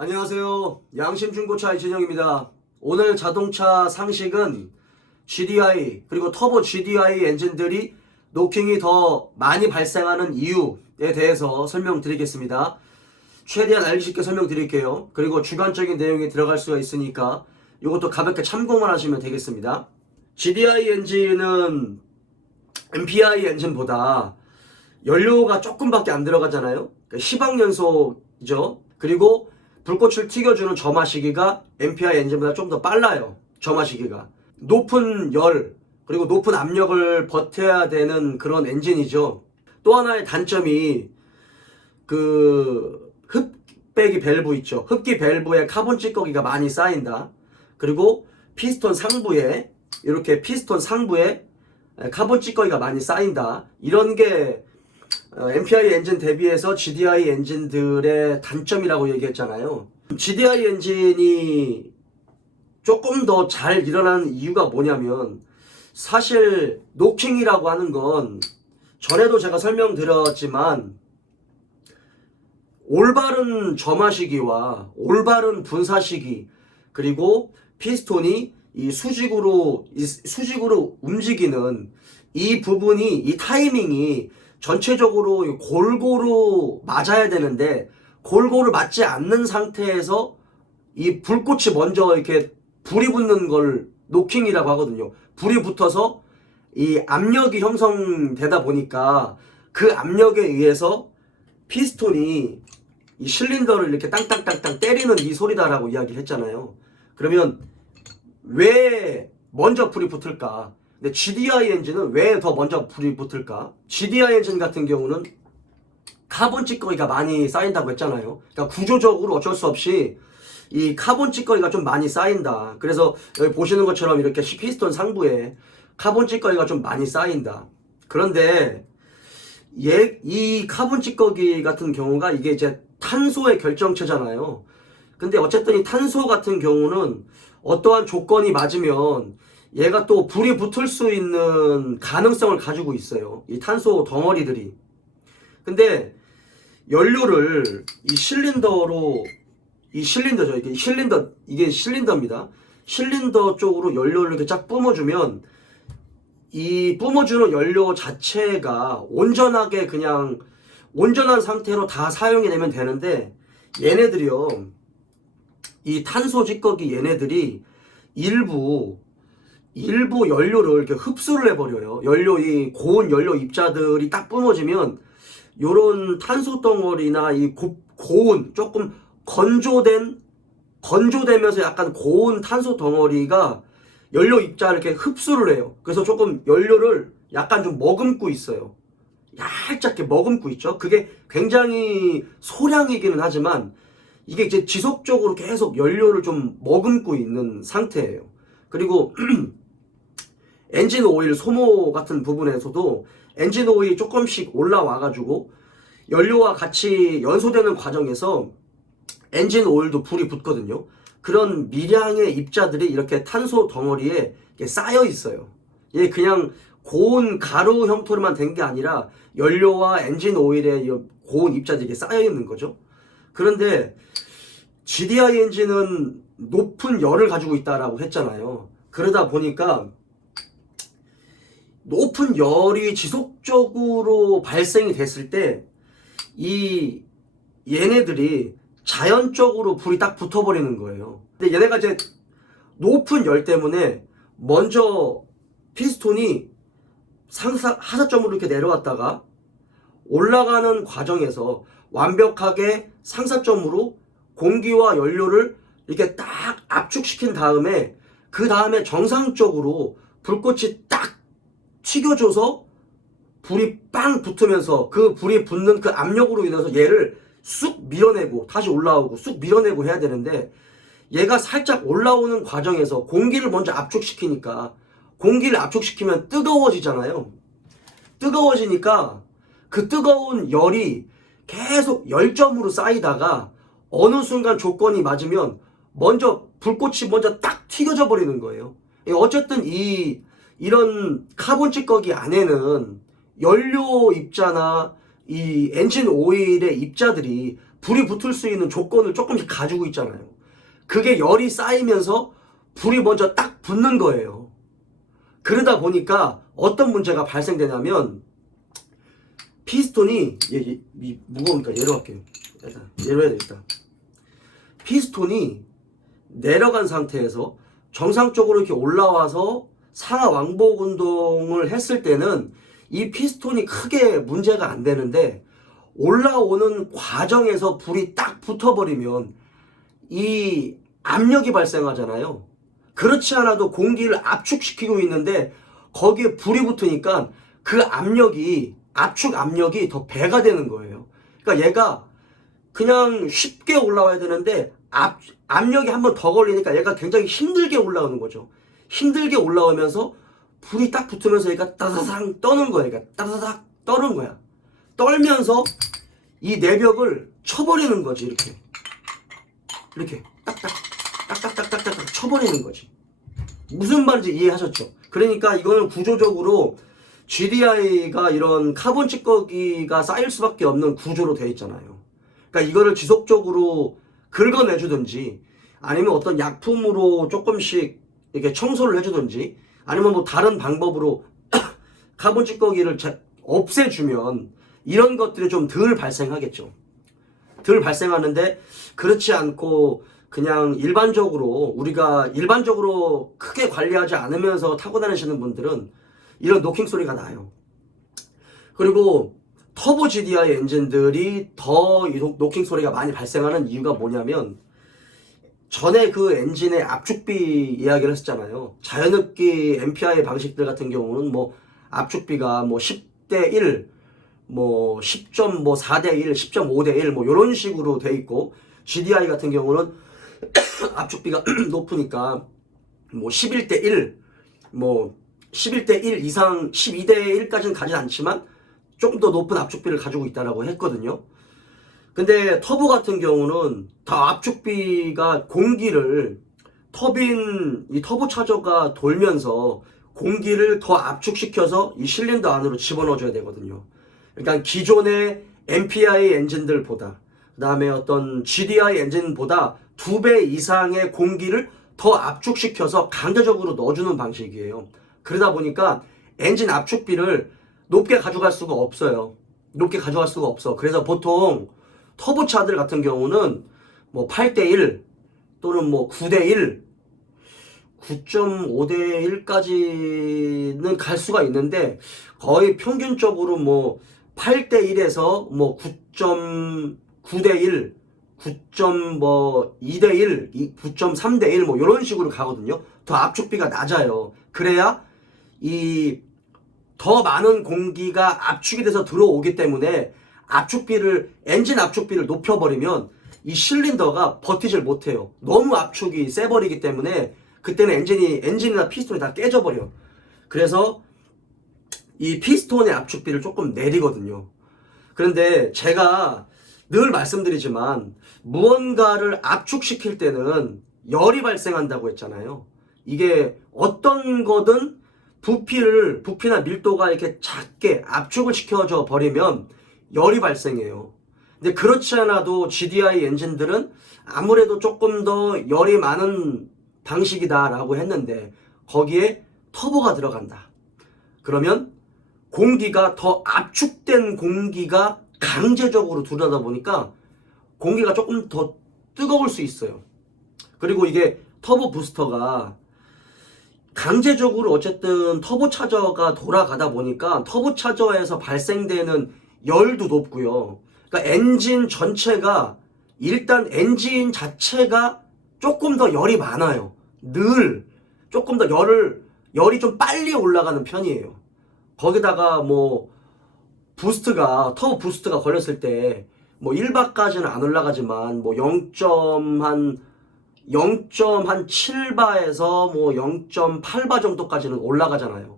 안녕하세요. 양심중고차 이진영입니다. 오늘 자동차 상식은 GDI 그리고 터보 GDI 엔진들이 노킹이 더 많이 발생하는 이유에 대해서 설명드리겠습니다. 최대한 알기 쉽게 설명드릴게요. 그리고 주관적인 내용이 들어갈 수가 있으니까 이것도 가볍게 참고만 하시면 되겠습니다. GDI 엔진은 MPI 엔진보다 연료가 조금밖에 안 들어가잖아요. 시방연소이죠. 그리고 불꽃을 튀겨주는 점화 시기가 MPI 엔진보다 좀 더 빨라요. 점화 시기가. 높은 열 그리고 높은 압력을 버텨야 되는 그런 엔진이죠. 또 하나의 단점이 그 흡배기 밸브 있죠. 흡기 밸브에 카본 찌꺼기가 많이 쌓인다. 그리고 피스톤 상부에 이렇게 피스톤 상부에 카본 찌꺼기가 많이 쌓인다. 이런 게 MPI 엔진 대비해서 GDI 엔진들의 단점이라고 얘기했잖아요. GDI 엔진이 조금 더 잘 일어나는 이유가 뭐냐면, 사실 노킹이라고 하는 건 전에도 제가 설명드렸지만 올바른 점화 시기와 올바른 분사 시기, 그리고 피스톤이 이 수직으로 움직이는 이 부분이, 이 타이밍이 전체적으로 골고루 맞아야 되는데, 골고루 맞지 않는 상태에서 이 불꽃이 먼저 이렇게 불이 붙는 걸 노킹이라고 하거든요. 불이 붙어서 이 압력이 형성되다 보니까 그 압력에 의해서 피스톤이 이 실린더를 이렇게 땅땅땅땅 때리는 이 소리다라고 이야기를 했잖아요. 그러면 왜 먼저 불이 붙을까? 근데 GDI 엔진은 왜 더 먼저 불이 붙을까? GDI 엔진 같은 경우는 카본 찌꺼기가 많이 쌓인다고 했잖아요. 그러니까 구조적으로 어쩔 수 없이 이 카본 찌꺼기가 좀 많이 쌓인다. 그래서 여기 보시는 것처럼 이렇게 피스톤 상부에 카본 찌꺼기가 좀 많이 쌓인다. 그런데 이 카본 찌꺼기 같은 경우가 이게 이제 탄소의 결정체잖아요. 근데 어쨌든 이 탄소 같은 경우는 어떠한 조건이 맞으면 얘가 또 불이 붙을 수 있는 가능성을 가지고 있어요. 이 탄소 덩어리들이. 근데 연료를 이 실린더로, 이 실린더죠. 이게 실린더입니다. 실린더 쪽으로 연료를 이렇게 쫙 뿜어주면 이 뿜어주는 연료 자체가 온전하게 그냥 온전한 상태로 다 사용이 되면 되는데, 얘네들이요, 이 탄소 찌꺼기 얘네들이 일부 연료를 이렇게 흡수를 해버려요. 이 고온 연료 입자들이 딱 뿜어지면 요런 탄소 덩어리나 이 고온, 조금 건조되면서 약간 고온 탄소 덩어리가 연료 입자를 이렇게 흡수를 해요. 그래서 조금 연료를 약간 좀 머금고 있어요. 얇게 머금고 있죠. 그게 굉장히 소량이기는 하지만 이게 이제 지속적으로 계속 연료를 좀 머금고 있는 상태예요. 그리고 엔진 오일 소모 같은 부분에서도 엔진 오일이 조금씩 올라와가지고 연료와 같이 연소되는 과정에서 엔진 오일도 불이 붙거든요. 그런 미량의 입자들이 이렇게 탄소 덩어리에 쌓여 있어요. 이게 그냥 고온 가루 형태로만 된 게 아니라 연료와 엔진 오일에 고온 입자들이 쌓여 있는 거죠. 그런데 GDI 엔진은 높은 열을 가지고 있다라고 했잖아요. 그러다 보니까 높은 열이 지속적으로 발생이 됐을 때 이 얘네들이 자연적으로 불이 딱 붙어버리는 거예요. 근데 얘네가 이제 높은 열 때문에 먼저 피스톤이 하사점으로 이렇게 내려왔다가 올라가는 과정에서 완벽하게 상사점으로 공기와 연료를 이렇게 딱 압축시킨 다음에, 그 다음에 정상적으로 불꽃이 딱 튀겨줘서 불이 빵 붙으면서 그 불이 붙는 그 압력으로 인해서 얘를 쑥 밀어내고 다시 올라오고 쑥 밀어내고 해야 되는데, 얘가 살짝 올라오는 과정에서 공기를 먼저 압축시키니까, 공기를 압축시키면 뜨거워지잖아요. 뜨거워지니까 그 뜨거운 열이 계속 열점으로 쌓이다가 어느 순간 조건이 맞으면 불꽃이 먼저 딱 튀겨져 버리는 거예요. 어쨌든 이런 카본 찌꺼기 안에는 연료 입자나 이 엔진 오일의 입자들이 불이 붙을 수 있는 조건을 조금씩 가지고 있잖아요. 그게 열이 쌓이면서 불이 먼저 딱 붙는 거예요. 그러다 보니까 어떤 문제가 발생되냐면 피스톤이 무거우니까 얘로 할게요. 일단 얘로 해야 되겠다. 피스톤이 내려간 상태에서 정상적으로 이렇게 올라와서 상하 왕복 운동을 했을 때는 이 피스톤이 크게 문제가 안 되는데 올라오는 과정에서 불이 딱 붙어버리면 이 압력이 발생하잖아요. 그렇지 않아도 공기를 압축시키고 있는데 거기에 불이 붙으니까 그 압력이 압축 압력이 더 배가 되는 거예요. 그러니까 얘가 그냥 쉽게 올라와야 되는데 압력이 한 번 더 걸리니까 얘가 굉장히 힘들게 올라오는 거죠. 힘들게 올라오면서 불이 딱 붙으면서 얘가 따다닥 떠는 거야. 얘가 따다닥 떠는 거야. 떨면서 이 내벽을 쳐버리는 거지. 이렇게 딱딱딱딱딱딱 쳐버리는 거지. 무슨 말인지 이해하셨죠? 그러니까 이거는 구조적으로 GDI가 이런 카본 찌꺼기가 쌓일 수밖에 없는 구조로 되어 있잖아요. 그러니까 이거를 지속적으로 긁어내주든지 아니면 어떤 약품으로 조금씩 이렇게 청소를 해주든지 아니면 뭐 다른 방법으로 카본 찌꺼기를 없애주면 이런 것들이 좀 덜 발생하겠죠. 덜 발생하는데 그렇지 않고 그냥 우리가 일반적으로 크게 관리하지 않으면서 타고 다니시는 분들은 이런 노킹 소리가 나요. 그리고 터보 GDI 엔진들이 더 이 노킹 소리가 많이 발생하는 이유가 뭐냐면 전에 그 엔진의 압축비 이야기를 했잖아요. 자연흡기 MPI 방식들 같은 경우는 뭐 압축비가 뭐 10대 1, 뭐 10.4대 1, 10.5대 1 뭐 이런 식으로 돼 있고 GDI 같은 경우는 압축비가 높으니까 뭐 11대 1, 뭐 11대 1 이상 12대 1까지는 가진 않지만 조금 더 높은 압축비를 가지고 있다라고 했거든요. 근데 터보 같은 경우는 다 압축비가 공기를 이 터보 차저가 돌면서 공기를 더 압축시켜서 이 실린더 안으로 집어넣어줘야 되거든요. 그러니까 기존의 MPI 엔진들보다 그 다음에 어떤 GDI 엔진보다 2배 이상의 공기를 더 압축시켜서 강제적으로 넣어주는 방식이에요. 그러다 보니까 엔진 압축비를 높게 가져갈 수가 없어요. 높게 가져갈 수가 없어. 그래서 보통 터보차들 같은 경우는 뭐 8대1 또는 뭐 9대1, 9.5대1까지는 갈 수가 있는데 거의 평균적으로 뭐 8대1에서 뭐 9.9대1, 9.2대1, 9.3대1 뭐 이런 식으로 가거든요. 더 압축비가 낮아요. 그래야 이 더 많은 공기가 압축이 돼서 들어오기 때문에 엔진 압축비를 높여버리면 이 실린더가 버티질 못해요. 너무 압축이 세버리기 때문에 그때는 엔진이나 피스톤이 다 깨져버려. 그래서 이 피스톤의 압축비를 조금 내리거든요. 그런데 제가 늘 말씀드리지만 무언가를 압축시킬 때는 열이 발생한다고 했잖아요. 이게 어떤 거든 부피나 밀도가 이렇게 작게 압축을 시켜져 버리면 열이 발생해요. 근데 그렇지 않아도 GDI 엔진들은 아무래도 조금 더 열이 많은 방식이다라고 했는데 거기에 터보가 들어간다. 그러면 공기가 더 압축된 공기가 강제적으로 들어가다 보니까 공기가 조금 더 뜨거울 수 있어요. 그리고 이게 터보 부스터가 강제적으로 어쨌든 터보 차저가 돌아가다 보니까 터보 차저에서 발생되는 열도 높고요. 그러니까 엔진 전체가 일단 엔진 자체가 조금 더 열이 많아요. 늘 조금 더 열이 좀 빨리 올라가는 편이에요. 거기다가 뭐 터보 부스트가 걸렸을 때 뭐 1바까지는 안 올라가지만 뭐 0.7바에서 뭐 0.8바 정도까지는 올라가잖아요.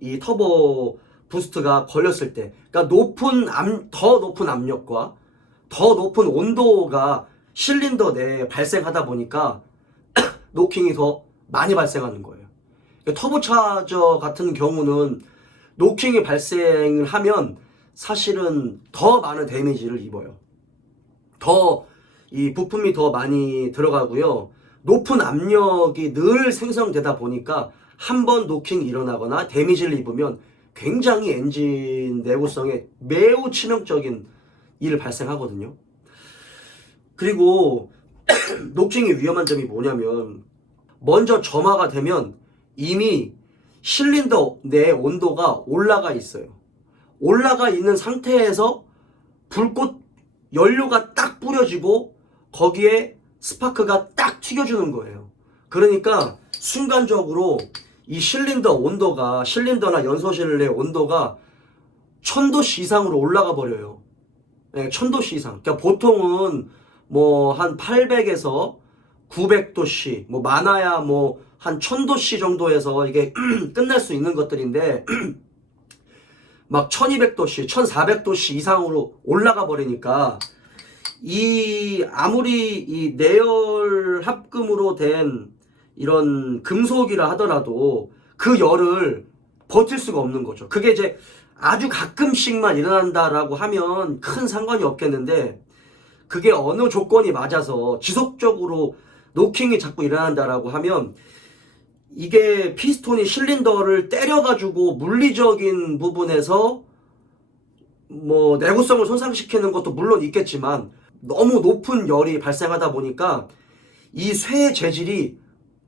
이 터보 부스트가 걸렸을 때. 그러니까 더 높은 압력과 더 높은 온도가 실린더 내에 발생하다 보니까 노킹이 더 많이 발생하는 거예요. 그러니까 터보차저 같은 경우는 노킹이 발생을 하면 사실은 더 많은 데미지를 입어요. 더 이 부품이 더 많이 들어가고요. 높은 압력이 늘 생성되다 보니까 한 번 노킹이 일어나거나 데미지를 입으면 굉장히 엔진 내구성에 매우 치명적인 일을 발생하거든요. 그리고 노킹의 위험한 점이 뭐냐면 먼저 점화가 되면 이미 실린더 내 온도가 올라가 있어요. 올라가 있는 상태에서 불꽃 연료가 딱 뿌려지고 거기에 스파크가 딱 튀겨주는 거예요. 그러니까 순간적으로 이 실린더 온도가, 실린더나 연소실의 온도가 1000도씨 이상으로 올라가 버려요. 네, 1000도씨 이상. 그러니까 보통은 뭐 한 800에서 900도씨, 뭐 많아야 뭐 한 1000도씨 정도에서 이게 끝날 수 있는 것들인데 막 1200도씨, 1400도씨 이상으로 올라가 버리니까 이 아무리 이 내열 합금으로 된 이런 금속이라 하더라도 그 열을 버틸 수가 없는 거죠. 그게 이제 아주 가끔씩만 일어난다라고 하면 큰 상관이 없겠는데 그게 어느 조건이 맞아서 지속적으로 노킹이 자꾸 일어난다라고 하면 이게 피스톤이 실린더를 때려가지고 물리적인 부분에서 뭐 내구성을 손상시키는 것도 물론 있겠지만 너무 높은 열이 발생하다 보니까 이 쇠 재질이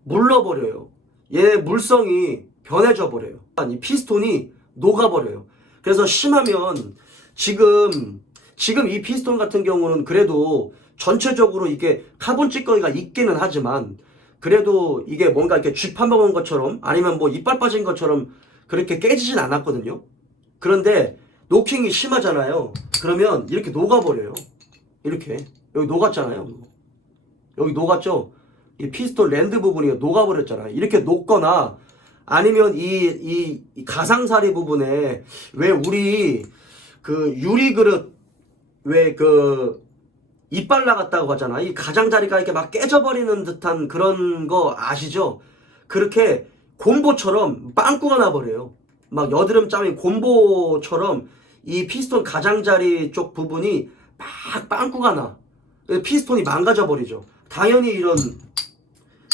물러버려요. 얘 물성이 변해져 버려요. 이 피스톤이 녹아버려요. 그래서 심하면 지금 이 피스톤 같은 경우는 그래도 전체적으로 이게 카본 찌꺼기가 있기는 하지만 그래도 이게 뭔가 이렇게 쥐파 먹은 것처럼 아니면 뭐 이빨 빠진 것처럼 그렇게 깨지진 않았거든요. 그런데 노킹이 심하잖아요. 그러면 이렇게 녹아버려요. 이렇게 여기 녹았잖아요. 여기 녹았죠. 이 피스톤 랜드 부분이 녹아버렸잖아요. 이렇게 녹거나 아니면 이 가상사리 부분에 왜 우리 그 유리 그릇 왜 그 이빨 나갔다고 하잖아. 이 가장자리가 이렇게 막 깨져버리는 듯한 그런 거 아시죠? 그렇게 곰보처럼 빵꾸가 나버려요. 막 여드름 짜인 곰보처럼 이 피스톤 가장자리 쪽 부분이 막 빵꾸가 나. 피스톤이 망가져 버리죠. 당연히 이런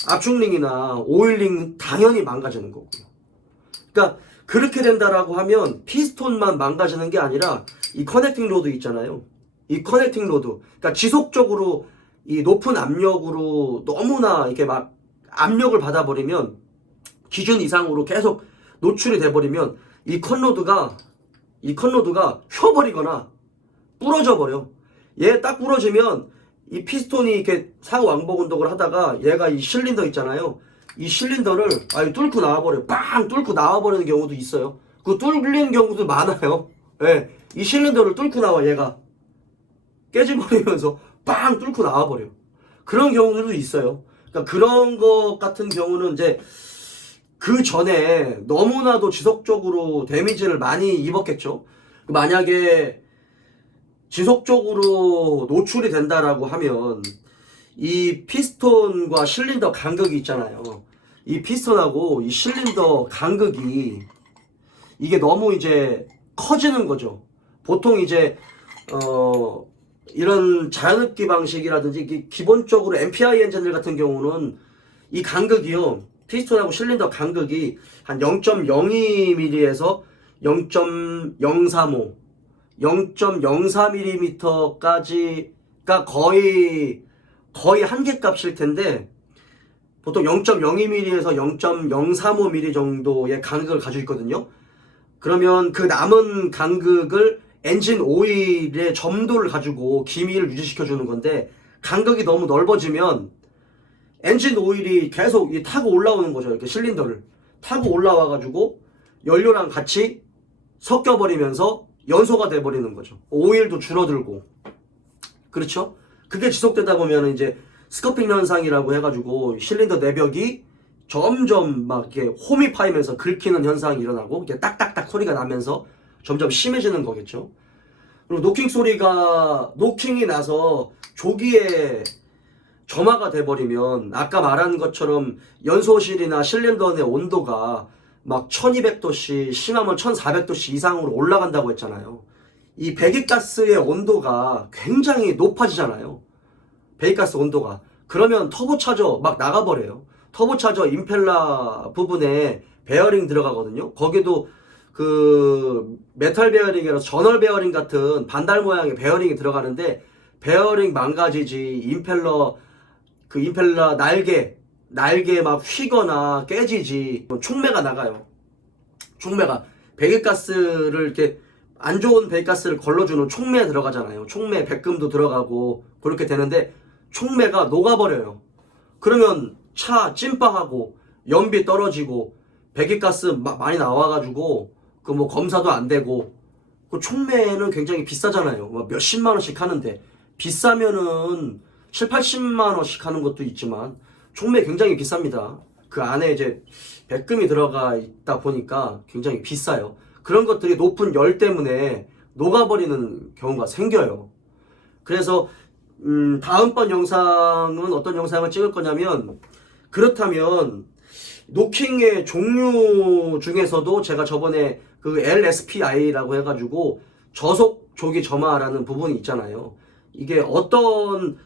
압축링이나 오일링 당연히 망가지는 거고요. 그러니까 그렇게 된다라고 하면 피스톤만 망가지는 게 아니라 이 커넥팅 로드 있잖아요. 이 커넥팅 로드. 그러니까 지속적으로 이 높은 압력으로 너무나 이렇게 막 압력을 받아버리면 기준 이상으로 계속 노출이 돼버리면 이 컨로드가 휘어버리거나 부러져 버려. 얘 딱 부러지면 이 피스톤이 이렇게 상완복 운동을 하다가 얘가 이 실린더 있잖아요. 이 실린더를 뚫고 나와버려요. 빵 뚫고 나와버리는 경우도 있어요. 그 뚫리는 경우도 많아요. 예, 이 실린더를 뚫고 나와 얘가 깨져버리면서 빵 뚫고 나와버려. 그런 경우들도 있어요. 그러니까 그런 것 같은 경우는 이제 그 전에 너무나도 지속적으로 데미지를 많이 입었겠죠. 만약에 지속적으로 노출이 된다라고 하면 이 피스톤과 실린더 간극이 있잖아요. 이 피스톤하고 이 실린더 간극이 이게 너무 이제 커지는 거죠. 보통 이제 이런 자연흡기 방식이라든지 기본적으로 MPI 엔진들 같은 경우는 이 간극이요. 피스톤하고 실린더 간극이 한 0.02mm에서 0.035 0.04mm까지가 거의 한계값일 텐데 보통 0.02mm에서 0.035mm 정도의 간극을 가지고 있거든요. 그러면 그 남은 간극을 엔진 오일의 점도를 가지고 기미를 유지시켜 주는 건데 간극이 너무 넓어지면 엔진 오일이 계속 타고 올라오는 거죠. 이렇게 실린더를 타고 올라와 가지고 연료랑 같이 섞여 버리면서 연소가 돼 버리는 거죠. 오일도 줄어들고. 그렇죠? 그게 지속되다 보면 이제 스커핑 현상이라고 해가지고 실린더 내벽이 점점 막 이렇게 홈이 파이면서 긁히는 현상이 일어나고 이렇게 딱딱딱 소리가 나면서 점점 심해지는 거겠죠. 그리고 노킹이 나서 조기에 점화가 돼버리면 아까 말한 것처럼 연소실이나 실린더 내 온도가 막 1200도씨 심하면 1400도씨 이상으로 올라간다고 했잖아요. 이 배기가스의 온도가 굉장히 높아지잖아요. 배기가스 온도가. 그러면 터보차저 막 나가버려요. 터보차저 임펠러 부분에 베어링 들어가거든요. 거기도 그 메탈 베어링이라서 전월 베어링 같은 반달 모양의 베어링이 들어가는데 베어링 망가지지. 임펠러 날개 막 휘거나 깨지지. 촉매가 나가요. 촉매가 배기가스를 이렇게 안 좋은 배기가스를 걸러주는 촉매에 들어가잖아요. 촉매 백금도 들어가고 그렇게 되는데 촉매가 녹아버려요. 그러면 차 찐빵하고 연비 떨어지고 배기가스 많이 나와가지고 그 뭐 검사도 안 되고 그 촉매는 굉장히 비싸잖아요. 뭐 몇십만 원씩 하는데 비싸면은 7, 80만 원씩 하는 것도 있지만 촉매 굉장히 비쌉니다. 그 안에 이제 백금이 들어가 있다 보니까 굉장히 비싸요. 그런 것들이 높은 열 때문에 녹아버리는 경우가 생겨요. 그래서 다음번 영상은 어떤 영상을 찍을 거냐면, 그렇다면 노킹의 종류 중에서도 제가 저번에 그 LSPI라고 해가지고 저속 조기 점화라는 부분이 있잖아요. 이게 어떤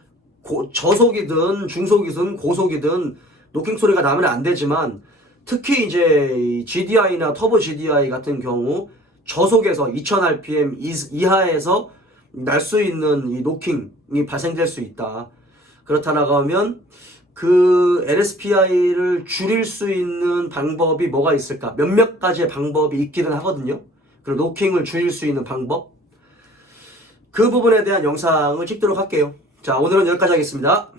저속이든 중속이든 고속이든 노킹 소리가 나면 안 되지만, 특히 이제 GDI나 터보 GDI 같은 경우 저속에서 2000rpm 이하에서 날 수 있는 이 노킹이 발생될 수 있다. 그렇다라고 하면 그 LSPI를 줄일 수 있는 방법이 뭐가 있을까? 몇몇 가지의 방법이 있기는 하거든요. 그리고 노킹을 줄일 수 있는 방법, 그 부분에 대한 영상을 찍도록 할게요. 자, 오늘은 여기까지 하겠습니다.